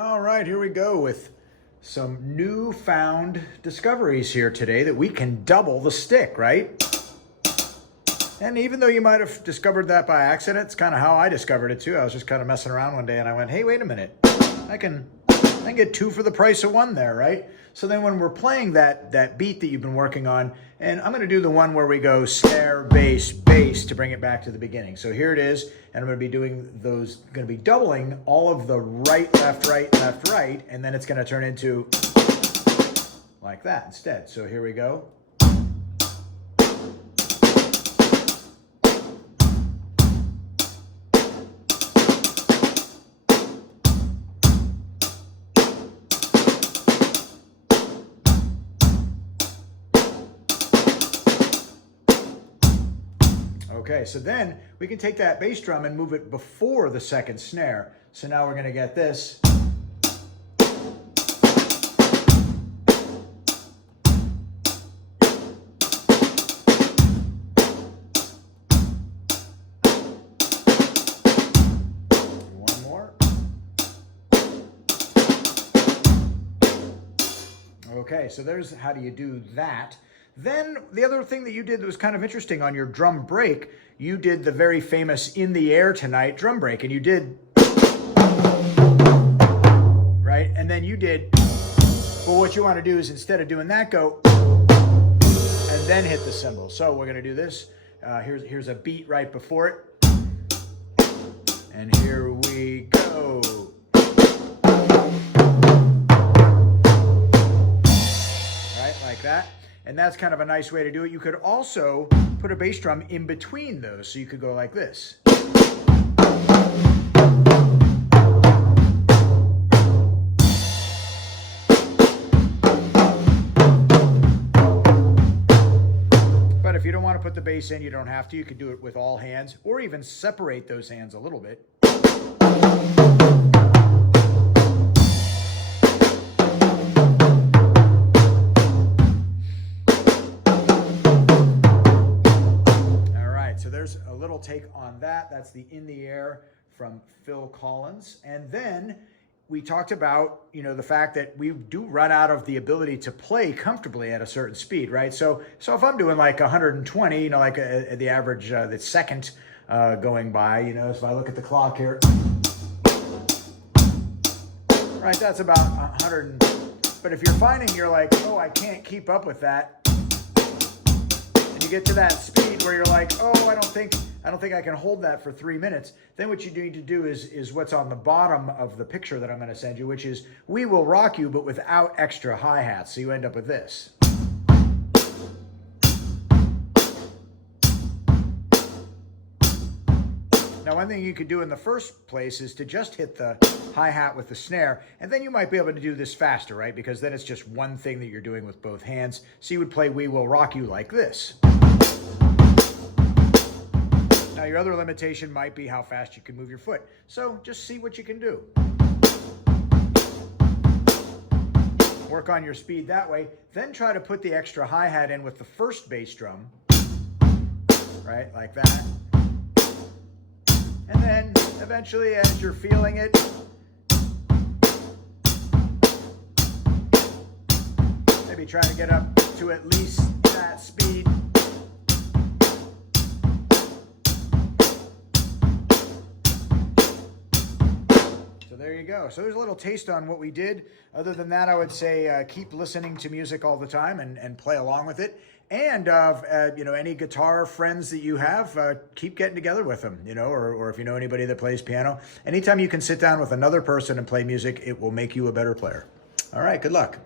All right, here we go with some newfound discoveries here today that we can double the stick, right? And even though you might have discovered that by accident, it's kind of how I discovered it too. I was just kind of messing around one day and I went, hey, wait a minute. I can get two for the price of one there, right? So then when we're playing that beat that you've been working on, and I'm going to do the one where we go snare, bass, bass to bring it back to the beginning. So here it is, and I'm going to be doing those, going to be doubling all of the right, left, right, and then it's going to turn into like that instead. So here we go. Okay, so then we can take that bass drum and move it before the second snare. So now we're going to get this. One more. Okay, so there's how do you do that. Then the other thing that you did that was kind of interesting on your drum break, you did the very famous In the Air Tonight drum break, and you did, right? And then you did, but what you want to do is instead of doing that, go, and then hit the cymbal. So we're going to do this. Here's a beat right before it. And here we go. Right, like that. And that's kind of a nice way to do it. You could also put a bass drum in between those. So you could go like this. But if you don't want to put the bass in, you don't have to. You could do it with all hands or even separate those hands a little bit. So there's a little take on that. That's the In the Air from Phil Collins. And then we talked about, the fact that we do run out of the ability to play comfortably at a certain speed, right? So if I'm doing like 120, like the average, the second going by, so if I look at the clock here, right, that's about 100. But if you're finding you're like, oh, I can't keep up with that, you get to that speed where you're like, oh, I don't think I can hold that for 3 minutes. Then what you need to do is what's on the bottom of the picture that I'm going to send you, which is We Will Rock You, but without extra hi-hats. So you end up with this. Now, one thing you could do in the first place is to just hit the hi-hat with the snare, and then you might be able to do this faster, right? Because then it's just one thing that you're doing with both hands. So you would play We Will Rock You like this. Now, your other limitation might be how fast you can move your foot. So just see what you can do. Work on your speed that way. Then try to put the extra hi-hat in with the first bass drum, right? Like that. And then eventually, as you're feeling it, maybe try to get up to at least that speed. So there you go. So there's a little taste on what we did. Other than that, I would say keep listening to music all the time and play along with it. And, any guitar friends that you have, keep getting together with them, or if you know anybody that plays piano. Anytime you can sit down with another person and play music, it will make you a better player. All right, good luck.